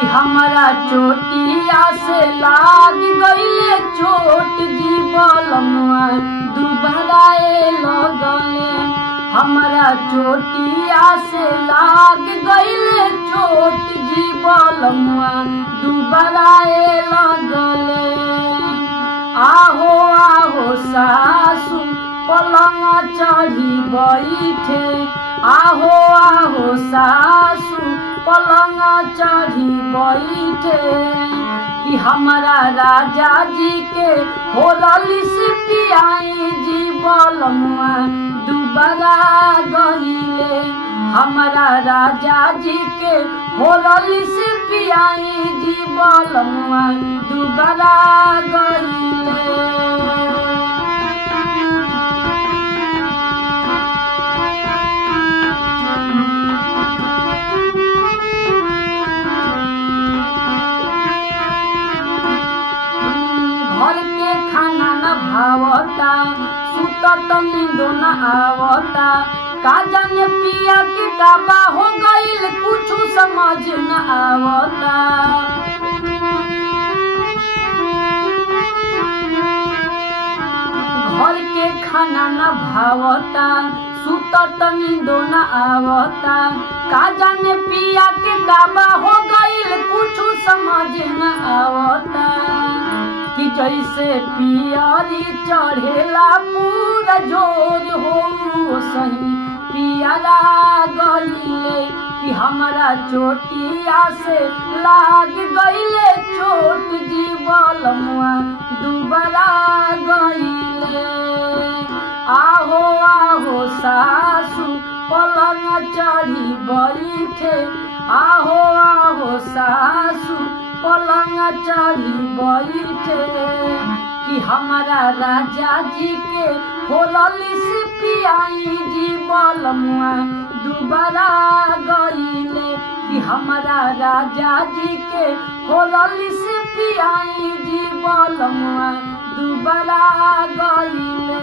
कि हमारा चोटिया से लाग गईले चोट जी बलमुआ दुबराए लगले। हमारा चोटिया से लाग गईले चोट जी बलमुआ दुबराए लगले। आहो आहो सासू पलंग चढ़ी बैठे, आहो आहो सासू पलंग चढ़ी बैठे। कि हमारा राजा जी के होरलिस पियाई जी बलमुआ दुबरा गईले। हमारा राजा जी के होरलिस पियाई जी बलमुआ दुबरा गईले। घर के खाना न भावता, सुतत नींदो न आवता। का जाने पिया के काबा हो गईल कुछ समझ न आवता। घर के खाना न भावता, सुतत नींदो न आवता। का जाने पिया के काबा हो गईल कुछ समझ न आवता। कि जैसे पियारी चढ़ेला पूरा जोर हो सही पियारा गईले। कि हमारा चोटिया से लाग गईले चोट जी बलमुआ दुबरा गईले। आहो आहो सासू पलंग चढ़ी बैठे, आहो आहो सासू पलंग चढ़ी बैठे। कि हमारा राजा जी के होरलिस पियाई जी बलमुआ दुबरा गईले। कि हमारा राजा जी के होरलिस पियाई जी बलमुआ दुबरा गईले।